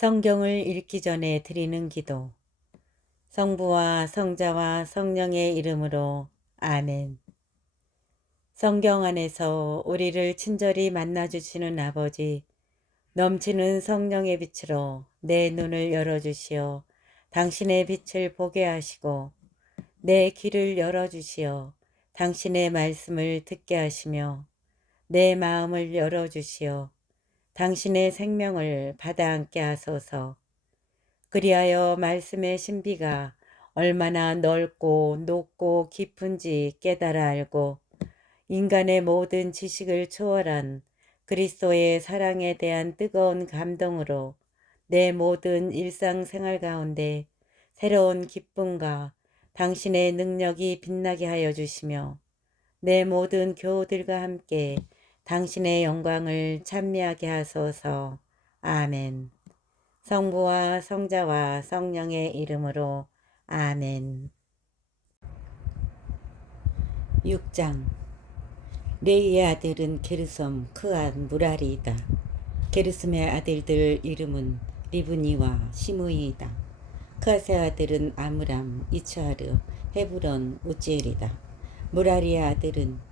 성경을 읽기 전에 드리는 기도. 성부와 성자와 성령의 이름으로 아멘. 성경 안에서 우리를 친절히 만나주시는 아버지, 넘치는 성령의 빛으로 내 눈을 열어주시어 당신의 빛을 보게 하시고, 내 귀를 열어주시어 당신의 말씀을 듣게 하시며, 내 마음을 열어주시어 당신의 생명을 받아 안게 하소서. 그리하여 말씀의 신비가 얼마나 넓고 높고 깊은지 깨달아 알고 인간의 모든 지식을 초월한 그리스도의 사랑에 대한 뜨거운 감동으로 내 모든 일상생활 가운데 새로운 기쁨과 당신의 능력이 빛나게 하여 주시며, 내 모든 교우들과 함께 당신의 영광을 찬미하게 하소서. 아멘. 성부와 성자와 성령의 이름으로 아멘. 6장. 레이의 아들은 게르솜, 크앗, 무라리이다. 게르솜의 아들들 이름은 리브니와 시므이이다. 크앗의 아들은 아므람, 이츠하르, 헤브론, 우지엘이다. 무라리의 아들은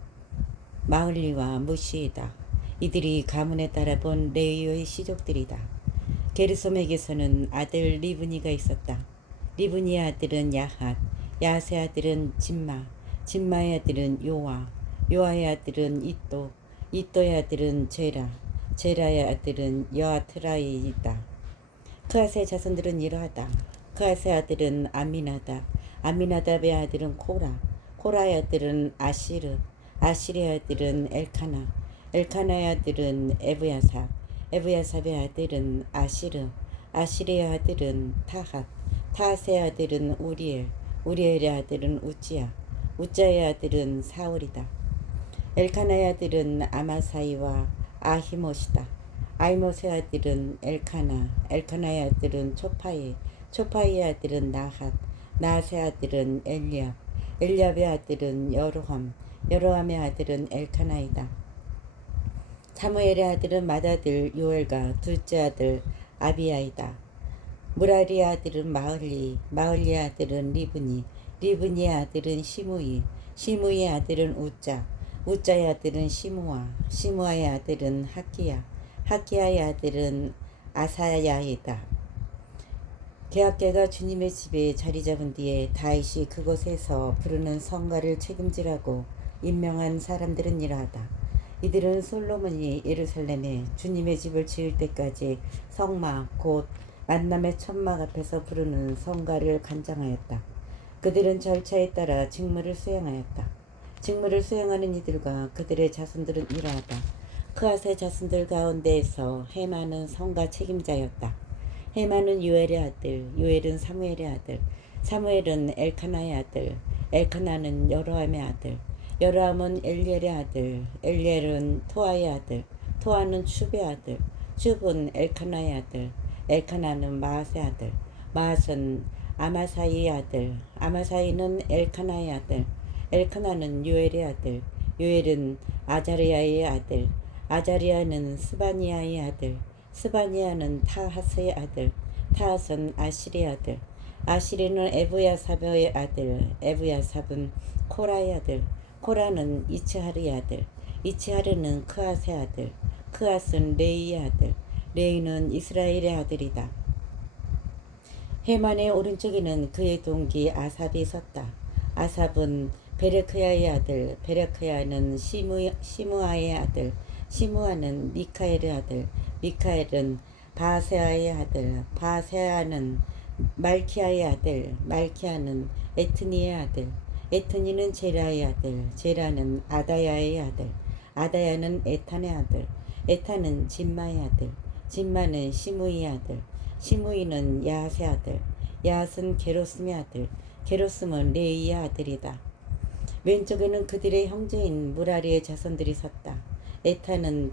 마흘리와 무시이다. 이들이 가문에 따라 본 레위의 시족들이다. 게르솜에게서는 아들 리브니가 있었다. 리브니의 아들은 야핫, 야핫의 아들은 짐마, 짐마의 아들은 요아, 요아의 아들은 이또, 이또의 아들은 제라, 제라의 아들은 여아트라이이다. 크앗의 자손들은 이러하다. 크앗의 아들은 아미나답, 아미나답의 아들은 코라, 코라의 아들은 아시르, 아시르의 아들은 엘카나, 엘카나의 아들은 에브야삽, 에브야삽의 아들은 아시르, 아시르의 아들은 타핫, 타핫의 아들은 우리엘, 우리엘의 아들은 우찌야, 우찌야의 아들은 사울이다. 엘카나의 아들은 아마사이와 아히못이다. 아히못의 아들은 엘카나, 엘카나의 아들은 초파이, 초파이의 아들은 나핫, 나핫의 아들은 엘리압, 엘리압의 아들은 여로함, 여로함의 아들은 엘카나이다. 사무엘의 아들은 맏아들 요엘과 둘째 아들 아비야이다. 무라리의 아들은 마흘리, 마흘리의 아들은 리브니, 리브니의 아들은 시므이, 시므이의 아들은 우짜, 우짜의 아들은 시므아, 시므아의 아들은 하키야, 하키야의 아들은 아사야이다. 개학계가 주님의 집에 자리 잡은 뒤에 다윗이 그곳에서 부르는 성가를 책임지라고 임명한 사람들은 이러하다. 이들은 솔로몬이 예루살렘에 주님의 집을 지을 때까지 성막 곧 만남의 천막 앞에서 부르는 성가를 간장하였다. 그들은 절차에 따라 직무를 수행하였다. 직무를 수행하는 이들과 그들의 자손들은 이러하다. 크앗의 자손들 가운데에서 헤만은 성가 책임자였다. 헤만은 요엘의 아들, 요엘은 사무엘의 아들, 사무엘은 엘카나의 아들, 엘카나는 여로함의 아들, 여로함은 엘리엘의 아들, 엘리엘은 토아의 아들, 토아는 춥의 아들, 춥은 엘카나의 아들, 엘카나는 마앗의 아들, 마앗은 아마사이의 아들, 아마사이는 엘카나의 아들, 엘카나는 요엘의 아들, 요엘은 아자리아의 아들, 아자리아는 스바니아의 아들, 스바니아는 타하스의 아들, 타하스는 아시리의 아들, 아시리는 에브야삽의 아들, 에브야삽은 코라의 아들, 코라는 이츠하르의 아들, 이츠하르는 크앗의 아들, 크앗은 레이의 아들, 레이는 이스라엘의 아들이다. 헤만의 오른쪽에는 그의 동기 아삽이 섰다. 아삽은 베레크야의 아들, 베레크야는 시므아의 아들, 시므아는 미카엘의 아들, 미카엘은 바세아의 아들, 바세아는 말키아의 아들, 말키아는 에트니의 아들, 에트니는 제라의 아들, 제라는 아다야의 아들, 아다야는 에탄의 아들, 에탄은 짐마의 아들, 짐마는 시므이의 아들, 시므이는 야핫의 아들, 야핫은 게로스의 아들, 게로스은 레이의 아들이다. 왼쪽에는 그들의 형제인 무라리의 자손들이 섰다. 에탄은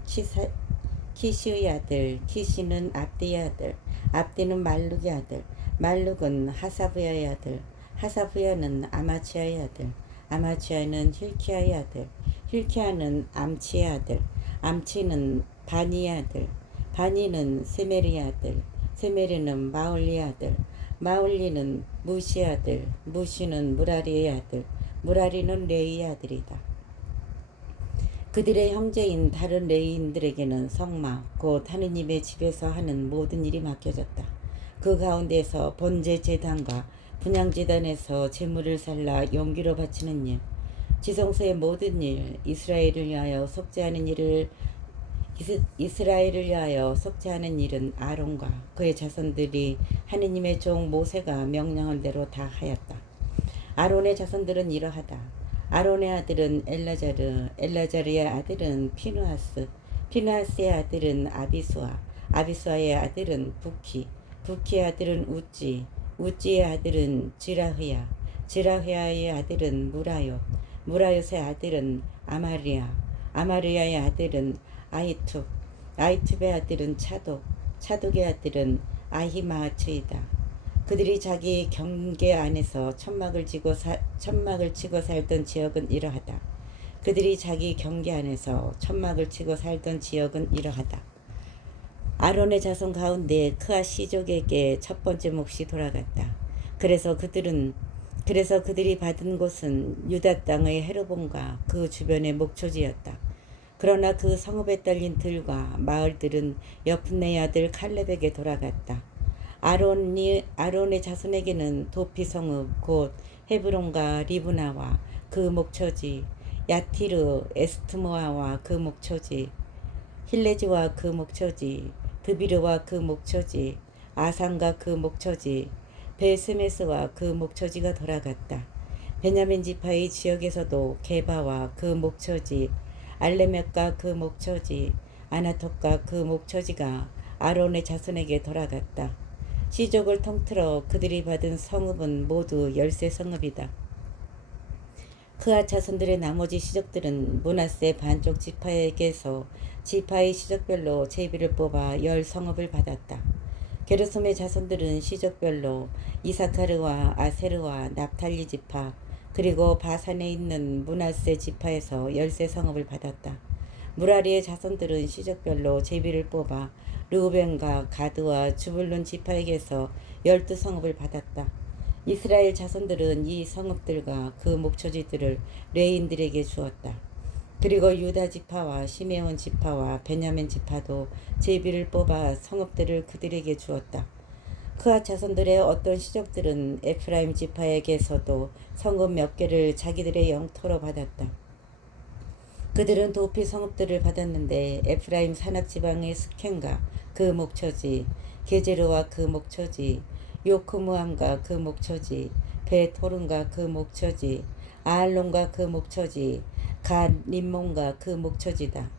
키시의 아들, 키시는 압디의 아들, 압디는 말룩의 아들, 말룩은 하사브야의 아들, 하사브야는 아마치아의 아들, 아마치아는 힐키야의 아들, 힐키야는 암치의 아들, 암치는 바니의 아들, 바니는 세메리의 아들, 세메르는 마울리의 아들, 마울리는 무시의 아들, 무시는 무라리의 아들, 무라리는 레이의 아들이다. 그들의 형제인 다른 레이인들에게는 성막 곧 하느님의 집에서 하는 모든 일이 맡겨졌다. 그 가운데서 번제 제단과 분향 제단에서 제물을 살라 용기로 바치는 일, 지성소의 모든 일, 이스라엘을 위하여 속죄하는 일은 아론과 그의 자손들이 하느님의 종 모세가 명령한 대로 다 하였다. 아론의 자손들은 이러하다. 아론의 아들은 엘라자르, 엘라자르의 아들은 피누하스, 피누하스의 아들은 아비수아, 아비수아의 아들은 부키, 부키의 아들은 우찌, 우찌의 아들은 지라흐야, 지라흐야의 아들은 무라요, 무라요의 아들은 아마리아, 아마리아의 아들은 아이투, 아이투의 아들은 차독, 차독의 아들은 아히마아츠이다. 그들이 자기 경계 안에서 천막을 치고 살던 지역은 이러하다. 그들이 자기 경계 안에서 천막을 치고 살던 지역은 이러하다. 아론의 자손 가운데 크아 시족에게 첫 번째 몫이 돌아갔다. 그래서 그들이 받은 곳은 유다 땅의 헤르본과 그 주변의 목초지였다. 그러나 그 성읍에 딸린 들과 마을들은 여푼네의 아들 칼렙에게 돌아갔다. 아론의 자손에게는 도피 성읍 곧 헤브론과 리브나와 그 목초지, 야티르 에스트모아와 그 목초지, 힐레즈와 그 목초지, 드비르와 그 목초지, 아산과 그 목초지, 베스메스와 그 목초지가 돌아갔다. 베냐민 지파의 지역에서도 게바와 그 목초지, 알레멕과 그 목초지, 아나톡과 그 목초지가 아론의 자손에게 돌아갔다. 시족을 통틀어 그들이 받은 성읍은 모두 13성읍이다. 크아 자손들의 나머지 시족들은 므낫세 반쪽 지파에게서 지파의 시족별로 제비를 뽑아 10성읍을 받았다. 게르솜의 자손들은 시족별로 이사카르와 아세르와 납탈리 지파 그리고 바산에 있는 므낫세 지파에서 13성읍을 받았다. 무라리의 자손들은 시족별로 제비를 뽑아 르우벤과 가드와 주불룬 지파에게서 12성읍을 받았다. 이스라엘 자손들은 이 성읍들과 그 목초지들을 레인들에게 주었다. 그리고 유다 지파와 시메온 지파와 베냐민 지파도 제비를 뽑아 성읍들을 그들에게 주었다. 크아 자손들의 어떤 시족들은 에프라임 지파에게서도 성읍 몇 개를 자기들의 영토로 받았다. 그들은 도피 성읍들을 받았는데 에프라임 산악지방의 스켄과 그 목초지, 게제르와 그 목초지, 요크무암과 그 목초지, 베토른과 그 목초지, 아알론과 그 목초지, 갓 림몬과 그 목초지다.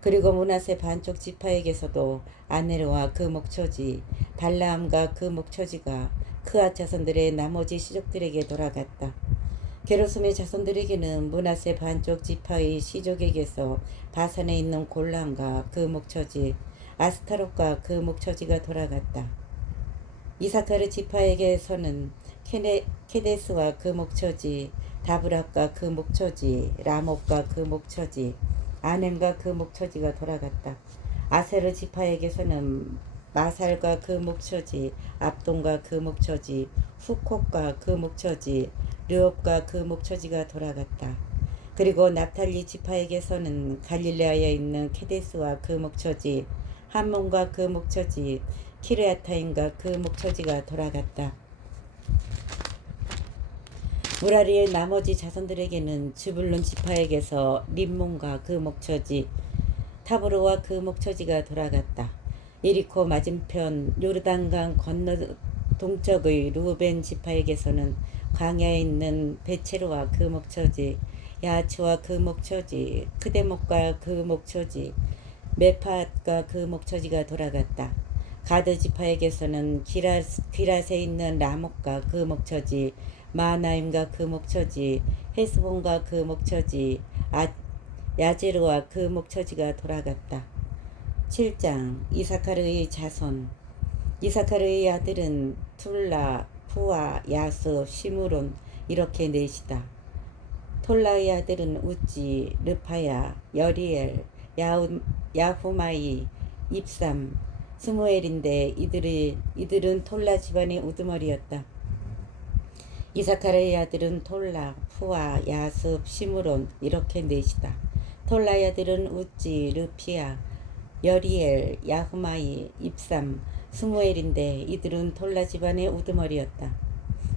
그리고 므낫세 반쪽 지파에게서도 아네르와 그 목초지, 발라암과 그 목초지가 크아 자손들의 나머지 시족들에게 돌아갔다. 게르솜의 자손들에게는 므낫세 반쪽 지파의 시족에게서 바산에 있는 골람과 그 목초지, 아스타롯과 그 목초지가 돌아갔다. 이사카르 지파에게서는 케데스와 그 목초지, 다브락과 그 목초지, 라못과 그 목초지, 아넴과 그 목초지가 돌아갔다. 아세르 지파에게서는 마살과 그 목초지, 압돈과 그 목초지, 후콕과 그 목초지, 르옵과 그 목초지가 돌아갔다. 그리고 납탈리 지파에게서는 갈릴레아에 있는 케데스와 그 목초지, 함몬과 그 목초지, 키르야타임과 그 목초지가 돌아갔다. 무라리의 나머지 자손들에게는 주불룬 지파에게서 림몬과 그 목초지, 타브르와 그 목초지가 돌아갔다. 예리코 맞은편 요르단강 건너 동쪽의 루벤 지파에게서는 광야에 있는 베체르와 그 목초지, 야하츠와 그 목초지, 크데목과 그 목초지, 메파앗과 그 목초지가 돌아갔다. 가드 지파에게서는 기랏에 있는 라목과 그 목초지, 마하나임과 그 목초지, 헤스본과 그 목초지, 야제르와 그 목초지가 돌아갔다. 7장 이사카르의 자손. 이사카르의 아들은 툴라, 푸아, 야스, 시므론 이렇게 넷이다. 톨라의 아들은 우찌, 르파야, 여리엘, 야후마이, 입삼, 스무엘인데 이들은 톨라 집안의 우두머리였다. 이사카르의 아들은 톨라, 푸아, 야습, 시므론 이렇게 넷이다. 톨라의 아들은 우찌, 르피아, 여리엘, 야흐마이, 입삼, 스무엘인데 이들은 톨라 집안의 우두머리였다.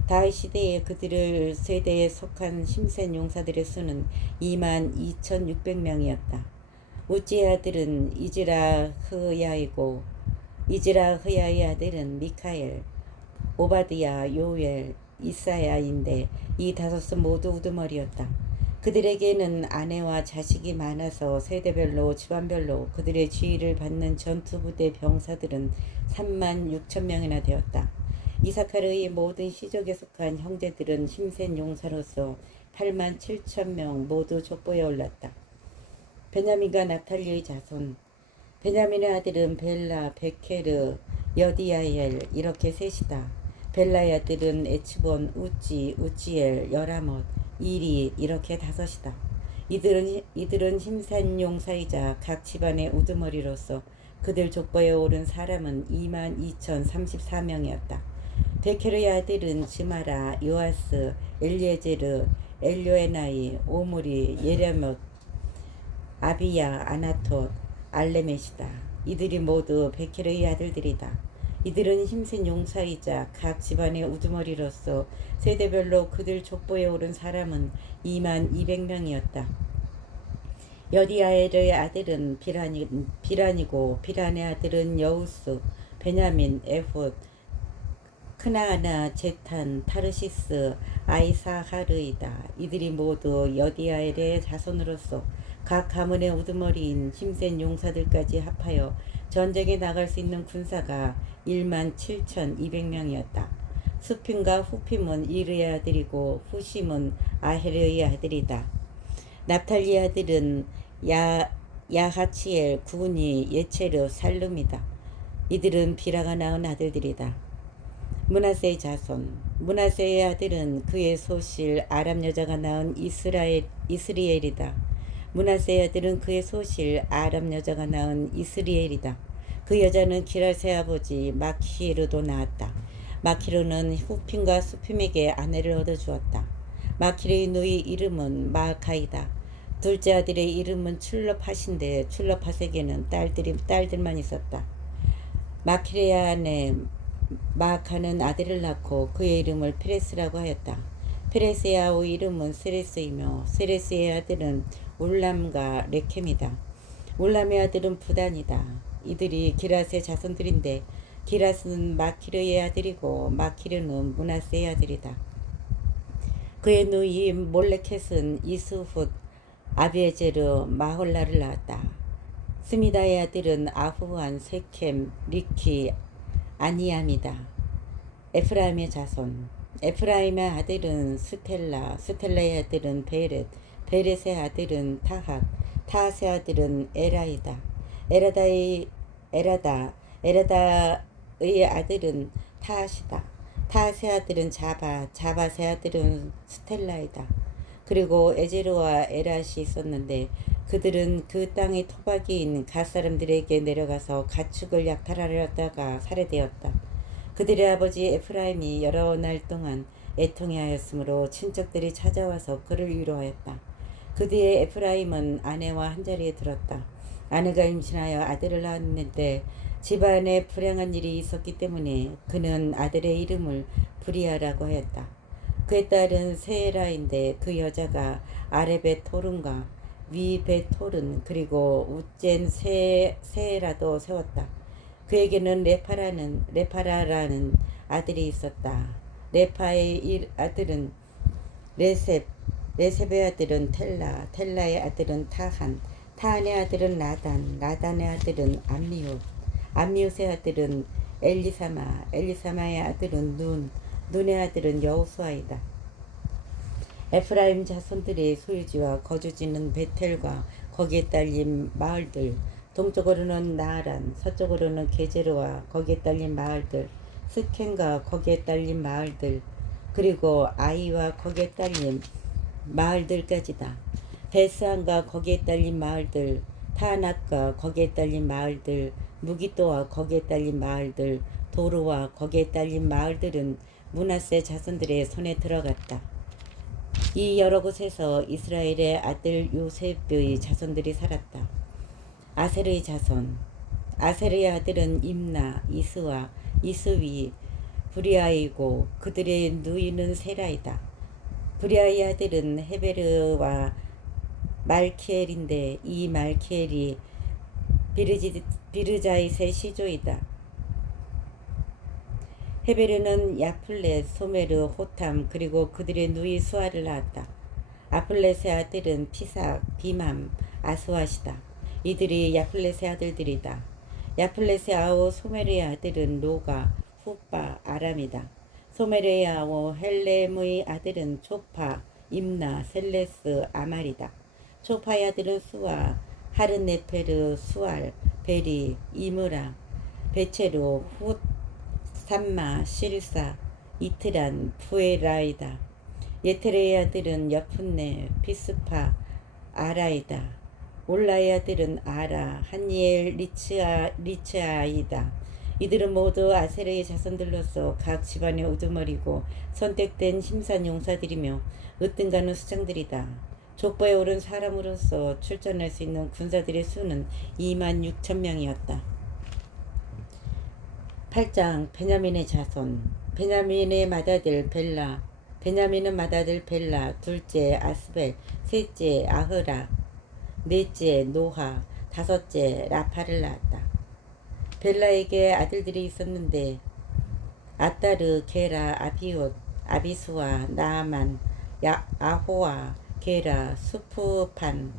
다윗 시대에 그들을 세대에 속한 힘센 용사들의 수는 22,600명이었다. 우찌의 아들은 이즈라흐야의 아들은 미카엘, 오바드야, 요엘, 이사야인데 이 다섯은 모두 우두머리였다. 그들에게는 아내와 자식이 많아서 세대별로 집안별로 그들의 지휘를 받는 전투부대 병사들은 36,000명이나 되었다. 이사카르의 모든 시족에 속한 형제들은 힘센 용사로서 87,000명 모두 족보에 올랐다. 베냐민과 납탈리의 자손. 베냐민의 아들은 벨라, 베케르, 여디야엘 이렇게 셋이다. 벨라의 아들은 에츠본, 우찌엘, 여라못, 이리 이렇게 다섯이다. 이들은 힘센 용사이자 각 집안의 우두머리로서 그들 족보에 오른 사람은 22,034명이었다. 베케르의 아들은 지마라, 요아스, 엘리에제르, 엘요에나이, 오므리, 예레못, 아비야, 아나톳, 알레멧이다. 이들이 모두 베케르의 아들들이다. 이들은 힘센 용사이자 각 집안의 우두머리로서 세대별로 그들 족보에 오른 사람은 22,000명이었다. 여디아엘의 아들은 비란이고 비란의 아들은 여우스, 베냐민, 에훗, 크나아나, 제탄, 타르시스, 아이사하르이다. 이들이 모두 여디아엘의 자손으로서 각 가문의 우두머리인 힘센 용사들까지 합하여 전쟁에 나갈 수 있는 군사가 17,200명이었다. 수핌과 후핌은 이르의 아들이고 후심은 아헤르의 아들이다. 납탈리의 아들은 야하치엘, 구니, 예체르, 살룸이다. 이들은 비라가 낳은 아들들이다. 므낫세의 자손. 므낫세의 아들은 그의 소실 아람 여자가 낳은 이스리엘이다. 므낫세의 아들은 그의 소실 아람 여자가 낳은 이스리엘이다. 그 여자는 기랄세 아버지 마키르도 낳았다. 마키르는 후핌과 수핌에게 아내를 얻어주었다. 마키르의 누이 이름은 마아카이다. 둘째 아들의 이름은 출럽하신데 출럽하세게는 딸들만 있었다. 마키르의 아내 마아카는 아들을 낳고 그의 이름을 페레스라고 하였다. 페레스의 아우 이름은 세레스이며 세레스의 아들은 울람과 레켐이다. 울람의 아들은 부단이다. 이들이 기랏의 자손들인데 기랏은 마키르의 아들이고 마키르는 므낫세의 아들이다. 그의 누이 몰레켓은 이스훗, 아비에제르, 마홀라를 낳았다. 스미다의 아들은 아후한, 세켐, 리키, 아니암이다. 에프라임의 자손. 에프라임의 아들은 스텔라의 아들은 베렛, 베렛의 아들은 타핫, 타핫의 아들은 에라이다. 에라다의 아들은 타핫이다. 타핫의 아들은 자밧의 아들은 스텔라이다. 그리고 에제르와 에랏이 있었는데 그들은 그 땅의 토박이인 갓 사람들에게 내려가서 가축을 약탈하려다가 살해되었다. 그들의 아버지 에프라임이 여러 날 동안 애통해하였으므로 친척들이 찾아와서 그를 위로하였다. 그 뒤에 에프라임은 아내와 한자리에 들었다. 아내가 임신하여 아들을 낳았는데 집안에 불행한 일이 있었기 때문에 그는 아들의 이름을 브리아라고 하였다. 그의 딸은 세에라인데 그 여자가 아레베토른과 위베토른 그리고 우젠 세에라도 세웠다. 그에게는 레파라라는 아들이 있었다. 레파의 아들은 레셉의 아들은 텔라의 아들은 타한의 아들은 라단의 아들은 암미웃의 아들은 엘리사마의 아들은 눈의 아들은 여호수아이다. 에프라임 자손들의 소유지와 거주지는 베텔과 거기에 딸린 마을들, 동쪽으로는 나아란, 서쪽으로는 게제르와 거기에 딸린 마을들, 스켄과 거기에 딸린 마을들, 그리고 아이와 거기에 딸린 마을들까지다. 베스안과 거기에 딸린 마을들, 타낙과 거기에 딸린 마을들, 무기또와 거기에 딸린 마을들, 도르와 거기에 딸린 마을들은 므낫세 자손들의 손에 들어갔다. 이 여러 곳에서 이스라엘의 아들 요셉의 자손들이 살았다. 아셀의 자손. 아셀의 아들은 임나, 이스와, 이스위, 브리아이고 그들의 누이는 세라이다. 브리아의 아들은 헤베르와 말키엘인데 이 말키엘이 비르자이스의 시조이다. 헤베르는 야플렛, 소메르, 호탐 그리고 그들의 누이 수아를 낳았다. 아플렛의 아들은 피삭, 비맘, 아스와시다. 이들이 야플렛의 아들들이다. 야플렛의 아우 소메르의 아들은 노가, 후빠, 아람이다. 소메르의 아우 헬렘의 아들은 초파, 임나, 셀레스, 아말이다. 초파의 아들은 수아, 하르네페르, 수알, 베리, 이므라, 베체로, 훗, 삼마, 실사, 이트란, 푸에라이다. 예테레의 아들은 여푼네, 피스파, 아라이다. 올라의 아들은 아라, 한니엘, 리츠아이다. 이들은 모두 아세르의 자손들로서 각 집안의 우두머리고 선택된 힘산 용사들이며 으뜸가는 수장들이다. 족보에 오른 사람으로서 출전할 수 있는 군사들의 수는 26,000명이었다. 8장 베냐민의 자손. 베냐민의 맏아들 벨라. 베냐민은 맏아들 벨라, 둘째 아스벨, 셋째 아흐라, 넷째 노하, 다섯째 라파를 낳았다. 벨라에게 아들들이 있었는데 아따르, 게라, 아비옷, 아비수아, 나아만, 아호아, 게라, 수프판,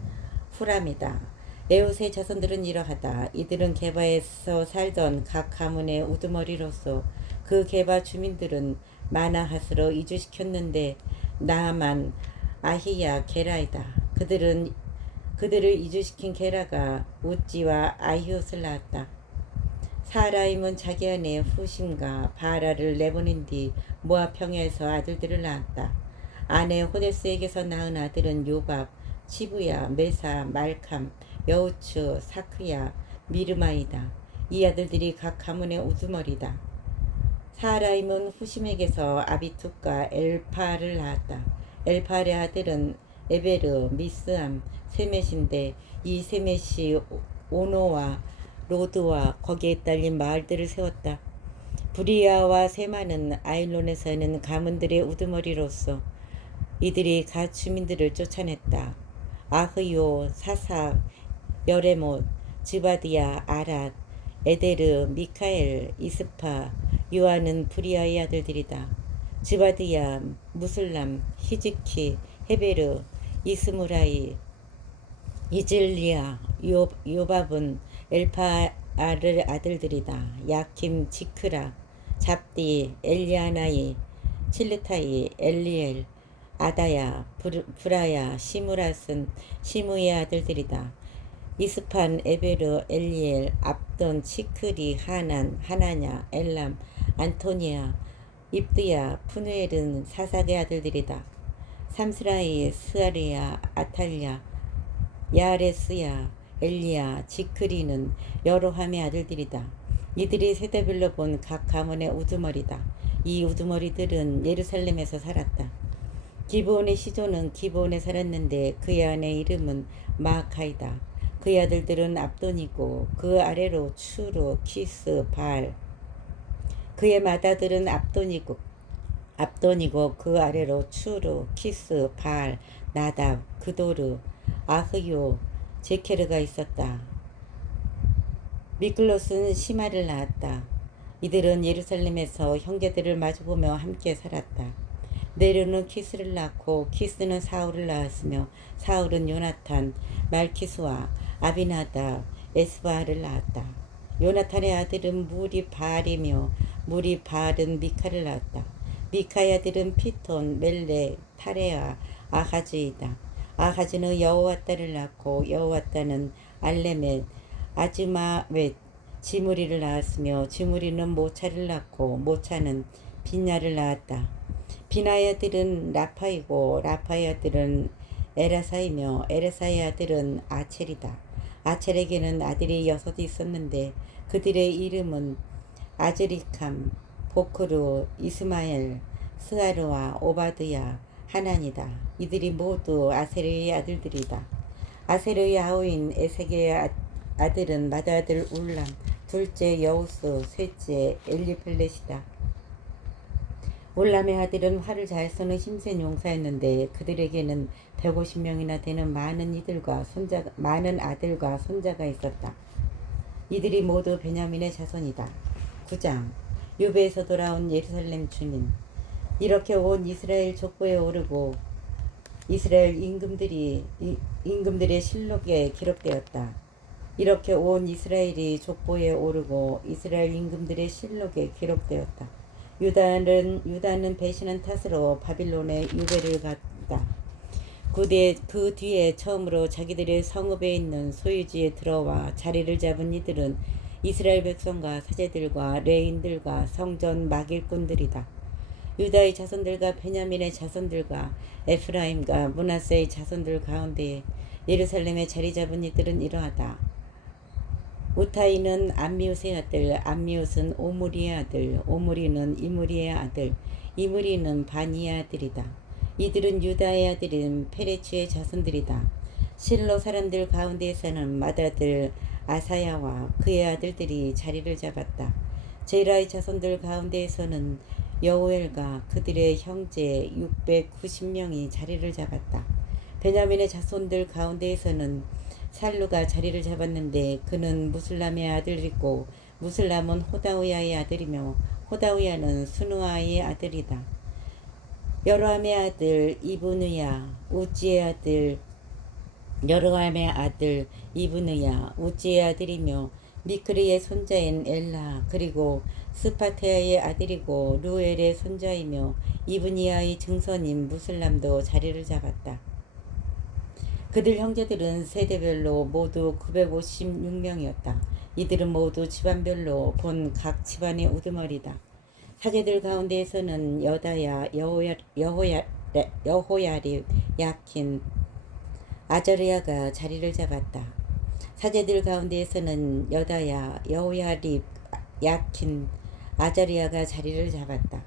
후람이다. 에웃의 자손들은 이러하다. 이들은 게바에서 살던 각 가문의 우두머리로서 그 게바 주민들은 마나핫으로 이주시켰는데 나아만, 아히야, 게라이다. 그들을 이주시킨 게라가 우찌와 아히옷을 낳았다. 사라임은 자기 아내 후심과 바라를 내보낸 뒤 모압 평야에서 아들들을 낳았다. 아내 호데스에게서 낳은 아들은 요밥, 치부야, 메사, 말캄, 여우츠, 사크야, 미르마이다. 이 아들들이 각 가문의 우두머리다. 사라임은 후심에게서 아비투과 엘파를 낳았다. 엘파의 아들은 에베르, 미스암, 세мет인데 이 세мет이 오노와 로드와 거기에 딸린 마을들을 세웠다. 브리아와 세마는 아일론에서는 가문들의 우두머리로서 이들이 각 주민들을 쫓아냈다. 아흐요, 사삭, 여레못, 즈바디야, 아랏, 에데르, 미카엘, 이스파, 요한은 브리아의 아들들이다. 즈바디야, 무슬람, 히즈키, 헤베르, 이스무라이, 이즐리아, 요밥은 엘파의 아들들이다. 야킴, 지크라, 잡디, 엘리아나이, 칠르타이, 엘리엘, 아다야, 브라야, 시무라슨, 시무의 아들들이다. 이스판, 에베르, 엘리엘, 압돈, 치크리, 하난, 하나냐, 엘람, 안토니아, 입드야, 푸누엘은 사삭의 아들들이다. 삼스라이, 스아리야, 아탈랴, 야레스야, 엘리야, 지크리는 여로함의 아들들이다. 이들이 세대별로 본 각 가문의 우두머리다. 이 우두머리들은 예루살렘에서 살았다. 기브온의 시조는 기브온에 살았는데 그의 아내 이름은 마아카이다. 그의 아들들은 압돈이고 그 아래로 추루, 키스, 발. 그의 맏아들은 압돈이고 그 아래로 추루, 키스, 발, 나답, 그도르, 아흐요, 제케르가 있었다. 미클롯은 시마를 낳았다. 이들은 예루살렘에서 형제들을 마주보며 함께 살았다. 네르는 키스를 낳고 키스는 사울을 낳았으며 사울은 요나탄, 말키스와 아비나답, 에스바를 낳았다. 요나탄의 아들은 무리 바알이며 무리 바알은 미카를 낳았다. 미카의 아들은 피톤, 멜렉, 타레아, 아하즈이다. 아하즈는 여호와따를 낳고 여호와따는 알레멧, 아즈마웻, 지므리를 낳았으며 지므리는 모차를 낳고 모차는 빈야를 낳았다. 비나의 아들은 라파이고 라파의 아들은 에라사이며 에라사의 아들은 아첼이다. 아첼에게는 아들이 6이 있었는데 그들의 이름은 아즈리캄, 보크루, 이스마엘, 스하르와 오바드야, 하난이다. 이들이 모두 아셀의 아들들이다. 아셀의 아우인 에색의 아들은 맏아들 울람, 둘째 여우스, 셋째 엘리펠렛이다. 울람의 아들은 활을 잘 쏘는 힘센 용사였는데 그들에게는 150명이나 되는 많은 아들과 손자가 있었다. 이들이 모두 베냐민의 자손이다. 9장 유배에서 돌아온 예루살렘 주민. 이렇게 온 이스라엘 족보에 오르고 이스라엘 임금들의 실록에 기록되었다. 이렇게 온 이스라엘이 족보에 오르고 이스라엘 임금들의 실록에 기록되었다. 유다는 배신한 탓으로 바빌론에 유배를 갔다. 그 뒤에 처음으로 자기들의 성읍에 있는 소유지에 들어와 자리를 잡은 이들은 이스라엘 백성과 사제들과 레인들과 성전 막일꾼들이다. 유다의 자손들과 베냐민의 자손들과 에프라임과 므낫세의 자손들 가운데 예루살렘에 자리 잡은 이들은 이러하다. 우타이는 암미웃의 아들, 암미웃은 오므리의 아들, 오므리는 이므리의 아들, 이므리는 바니의 아들이다. 이들은 유다의 아들인 페레츠의 자손들이다. 실로 사람들 가운데에서는 맏아들 아사야와 그의 아들들이 자리를 잡았다. 제라의 자손들 가운데에서는 여우엘과 그들의 형제 690명이 자리를 잡았다. 베냐민의 자손들 가운데에서는 살루가 자리를 잡았는데 그는 무슬람의 아들이고 무슬람은 호다우야의 아들이며 호다우야는 수누아의 아들이다. 여로함의 아들 이브느야 우지의 아들 여로함의 아들 이브느야 우지의 아들이며 미크리의 손자인 엘라 그리고 스파테아의 아들이고 루엘의 손자이며 이브니아의 증손인 무슬람도 자리를 잡았다. 그들 형제들은 세대별로 모두 956명이었다. 이들은 모두 집안별로 본 각 집안의 우두머리다. 사제들 가운데에서는 여다야, 여호야립, 야킨, 아자리아가 자리를 잡았다. 사제들 가운데에서는 여다야, 여호야립, 야킨, 아자리아가 자리를 잡았다.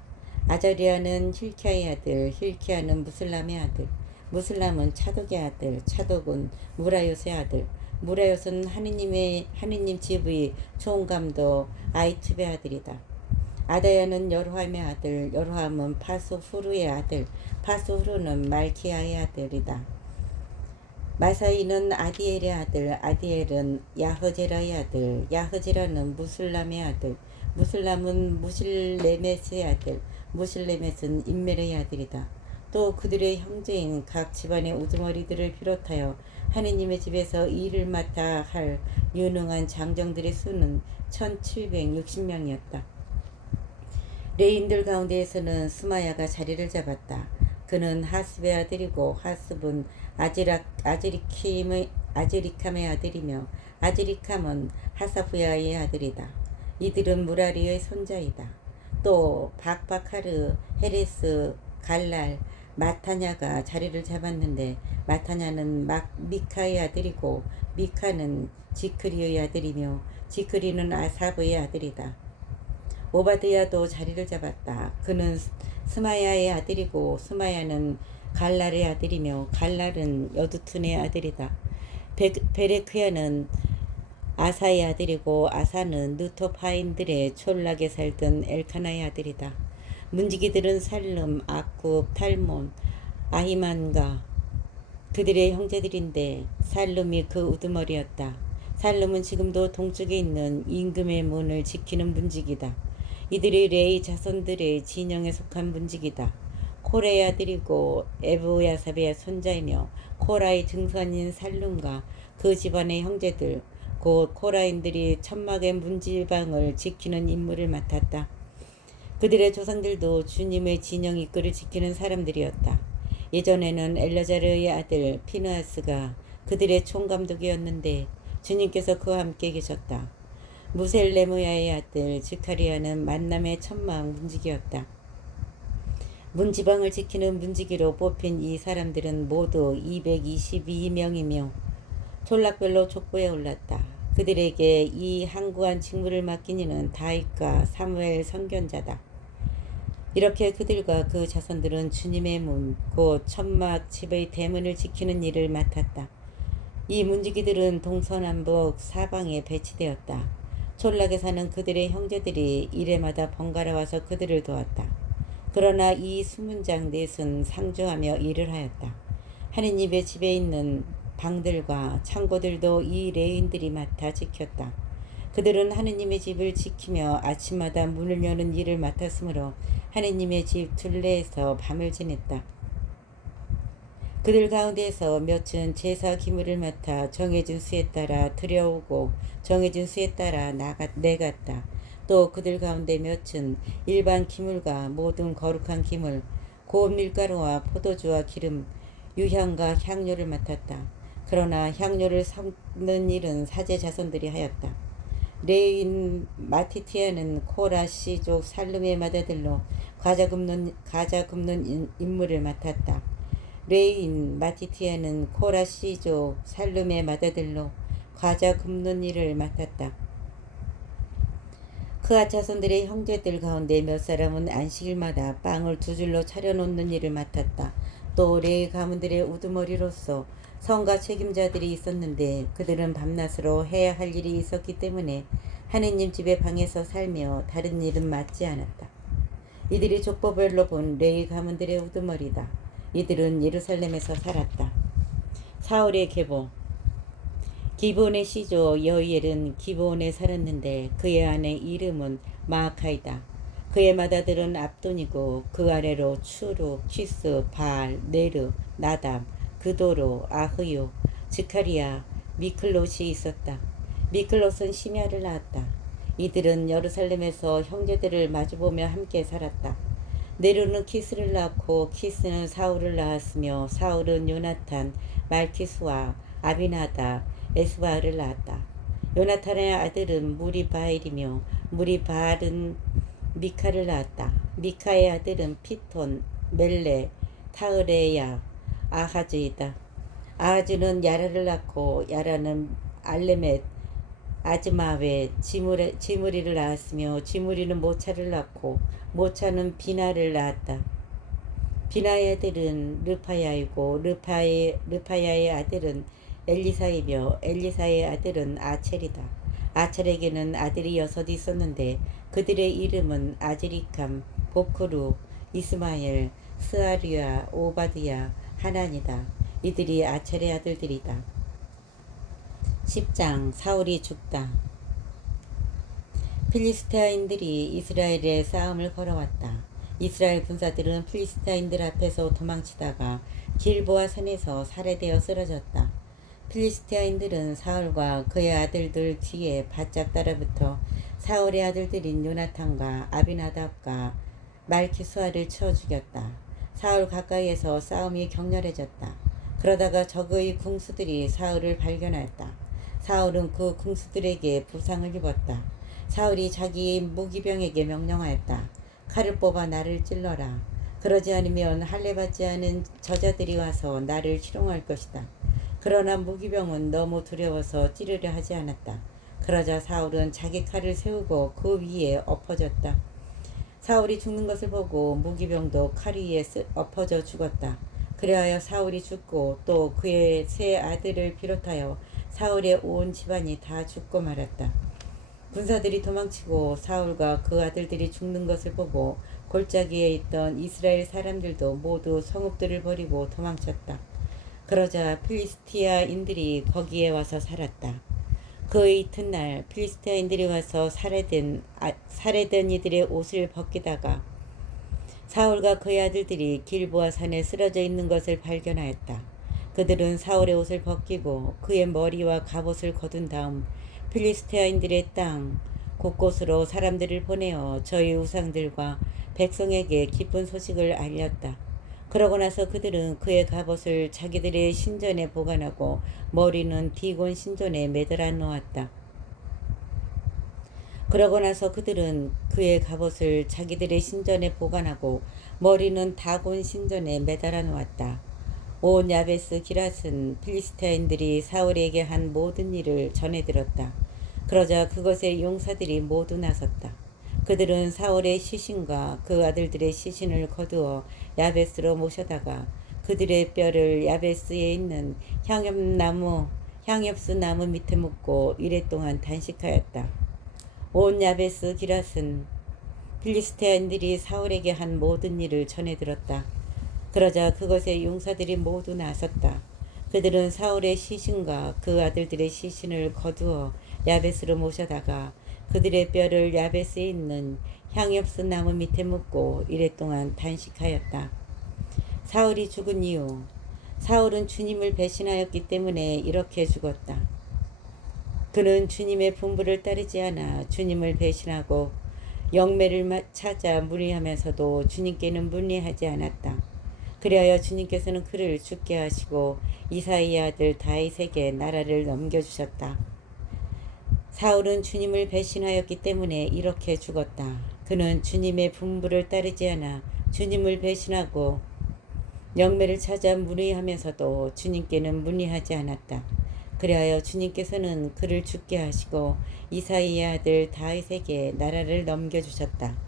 아자리아는 힐키야의 아들, 힐키야는 무슬람의 아들, 무슬람은 차독의 아들, 차독은 무라요스의 아들, 무라요스는 하느님 집의 총감독 아이투베의 아들이다. 아다야는 여로함의 아들, 여로함은 파수후르의 아들, 파수후르는 말키야의 아들이다. 마사이는 아디엘의 아들, 아디엘은 야흐제라의 아들, 야흐제라는 무슬람의 아들, 무슬람은 무실레메스의 아들, 무실레메스는 인멜의 아들이다. 또 그들의 형제인 각 집안의 우두머리들을 비롯하여 하느님의 집에서 일을 맡아 할 유능한 장정들의 수는 1760명이었다. 레인들 가운데에서는 스마야가 자리를 잡았다. 그는 하습의 아들이고 하습은 아즈리캄의 아들이며 아즈리캄은 하사부야의 아들이다. 이들은 무라리의 손자이다. 또 박바카르, 헤레스, 갈랄, 마타냐가 자리를 잡았는데 마타냐는 미카의 아들이고 미카는 지크리의 아들이며 지크리는 아사브의 아들이다. 오바드야도 자리를 잡았다. 그는 스마야의 아들이고 스마야는 갈랄의 아들이며 갈랄은 여두툰의 아들이다. 베레크야는 아사의 아들이고 아사는 느토파인들의 촌락에 살던 엘카나의 아들이다. 문지기들은 살름, 아굽, 탈몬, 아히만과 그들의 형제들인데 살름이 그 우두머리였다. 살름은 지금도 동쪽에 있는 임금의 문을 지키는 문지기다. 이들이 레이 자손들의 진영에 속한 문지기다. 코레의 아들이고 에브야삽의 손자이며 코라의 증손인 살룸과 그 집안의 형제들 곧 코라인들이 천막의 문지방을 지키는 임무를 맡았다. 그들의 조상들도 주님의 진영 입구를 지키는 사람들이었다. 예전에는 엘라자르의 아들 피느하스가 그들의 총감독이었는데 주님께서 그와 함께 계셨다. 무셀레무야의 아들 지카리아는 만남의 천막 문지기였다. 문지방을 지키는 문지기로 뽑힌 이 사람들은 모두 222명이며 촌락별로 족보에 올랐다. 그들에게 이 항구한 직무를 맡긴 이는 다윗과 사무엘 선견자다. 이렇게 그들과 그 자손들은 주님의 문, 곧 천막 집의 대문을 지키는 일을 맡았다. 이 문지기들은 동서남북 사방에 배치되었다. 촌락에 사는 그들의 형제들이 일해마다 번갈아 와서 그들을 도왔다. 그러나 이 수문장 넷은 상주하며 일을 하였다. 하느님의 집에 있는 방들과 창고들도 이 레인들이 맡아 지켰다. 그들은 하느님의 집을 지키며 아침마다 문을 여는 일을 맡았으므로 하느님의 집 둘레에서 밤을 지냈다. 그들 가운데에서 몇은 제사 기물을 맡아 정해진 수에 따라 들여오고 정해진 수에 따라 내갔다. 또 그들 가운데 몇은 일반 기물과 모든 거룩한 기물, 고운 밀가루와 포도주와 기름, 유향과 향료를 맡았다. 그러나 향료를 섞는 일은 사제 자손들이 하였다. 레인 마티티아는 코라 씨족 살룸의 맏아들로 과자 굽는 임무를 맡았다. 레인 마티티아는 코라 씨족 살룸의 맏아들로 과자 굽는 일을 맡았다. 그아 자손들의 형제들 가운데 몇 사람은 안식일마다 빵을 두 줄로 차려놓는 일을 맡았다. 또 레위 가문들의 우두머리로서 성가 책임자들이 있었는데 그들은 밤낮으로 해야 할 일이 있었기 때문에 하느님 집의 방에서 살며 다른 일은 맡지 않았다. 이들이 족보별로 본 레위 가문들의 우두머리다. 이들은 예루살렘에서 살았다. 사울의 계보. 기브온의 시조 여이엘은 기브온에 살았는데 그의 아내 이름은 마아카이다. 그의 맏아들은 압돈이고 그 아래로 추루, 키스, 바알, 네르, 나담, 그도로, 아흐요, 즈카리야, 미클롯이 있었다. 미클롯은 시메아를 낳았다. 이들은 예루살렘에서 형제들을 마주보며 함께 살았다. 네르는 키스를 낳고 키스는 사울을 낳았으며 사울은 요나탄, 말키스와 아비나다, 에스바를 낳았다. 요나탄의 아들은 무리바엘이며 무리바알은 미카를 낳았다. 미카의 아들은 피톤, 멜레, 타으레야, 아하즈이다. 아하즈는 야라를 낳고 야라는 알레멧, 아즈마웨, 지무리를 낳았으며 지무리는 모차를 낳고 모차는 비나를 낳았다. 비나의 아들은 르파야이고 르파야의 아들은 엘리사이며 엘리사의 아들은 아첼이다. 아첼에게는 아들이 6이 있었는데 그들의 이름은 아즈리캄, 보크루, 이스마엘, 스아리아, 오바드야, 하난이다. 이들이 아첼의 아들들이다. 10장 사울이 죽다. 필리스테아인들이 이스라엘에 싸움을 걸어왔다. 이스라엘 군사들은 필리스테아인들 앞에서 도망치다가 길보아 산에서 살해되어 쓰러졌다. 필리스테아인들은 사울과 그의 아들들 뒤에 바짝 따라붙어 사울의 아들들인 요나탄과 아비나답과 말키수아를 쳐 죽였다. 사울 가까이에서 싸움이 격렬해졌다. 그러다가 적의 궁수들이 사울을 발견했다. 사울은 그 궁수들에게 부상을 입었다. 사울이 자기 무기병에게 명령하였다. 칼을 뽑아 나를 찔러라. 그러지 않으면 할례받지 않은 저자들이 와서 나를 희롱할 것이다. 그러나 무기병은 너무 두려워서 찌르려 하지 않았다. 그러자 사울은 자기 칼을 세우고 그 위에 엎어졌다. 사울이 죽는 것을 보고 무기병도 칼 위에 엎어져 죽었다. 그리하여 사울이 죽고 또 그의 세 아들을 비롯하여 사울의 온 집안이 다 죽고 말았다. 군사들이 도망치고 사울과 그 아들들이 죽는 것을 보고 골짜기에 있던 이스라엘 사람들도 모두 성읍들을 버리고 도망쳤다. 그러자 필리스티아인들이 거기에 와서 살았다. 그 이튿날 필리스티아인들이 와서 살해된 이들의 옷을 벗기다가 사울과 그의 아들들이 길보아 산에 쓰러져 있는 것을 발견하였다. 그들은 사울의 옷을 벗기고 그의 머리와 갑옷을 거둔 다음 필리스테아인들의 땅 곳곳으로 사람들을 보내어 저희 우상들과 백성에게 기쁜 소식을 알렸다. 그러고 나서 그들은 그의 갑옷을 자기들의 신전에 보관하고 머리는 디곤 신전에 매달아 놓았다. 그러고 나서 그들은 그의 갑옷을 자기들의 신전에 보관하고 머리는 다곤 신전에 매달아 놓았다. 온 야베스 기랏은 필리스타인들이 사울에게 한 모든 일을 전해 들었다. 그러자 그것의 용사들이 모두 나섰다. 그들은 사울의 시신과 그 아들들의 시신을 거두어 야베스로 모셔다가 그들의 뼈를 야베스에 있는 향엽수 나무 밑에 묻고 이래 동안 단식하였다. 온 야베스 기랏은 필리스테인들이 사울에게 한 모든 일을 전해 들었다. 그러자 그것의 용사들이 모두 나섰다. 그들은 사울의 시신과 그 아들들의 시신을 거두어 야베스로 모셔다가 그들의 뼈를 야베스에 있는 향엽수 나무 밑에 묻고 이래 동안 단식하였다. 사울이 죽은 이유. 사울은 주님을 배신하였기 때문에 이렇게 죽었다. 그는 주님의 분부를 따르지 않아 주님을 배신하고 영매를 찾아 문의하면서도 주님께는 문의하지 않았다. 그리하여 주님께서는 그를 죽게 하시고 이사이의 아들 다윗에게 나라를 넘겨주셨다. 사울은 주님을 배신하였기 때문에 이렇게 죽었다. 그는 주님의 분부를 따르지 않아 주님을 배신하고 영매를 찾아 문의하면서도 주님께는 문의하지 않았다. 그리하여 주님께서는 그를 죽게 하시고 이사이의 아들 다윗에게 나라를 넘겨주셨다.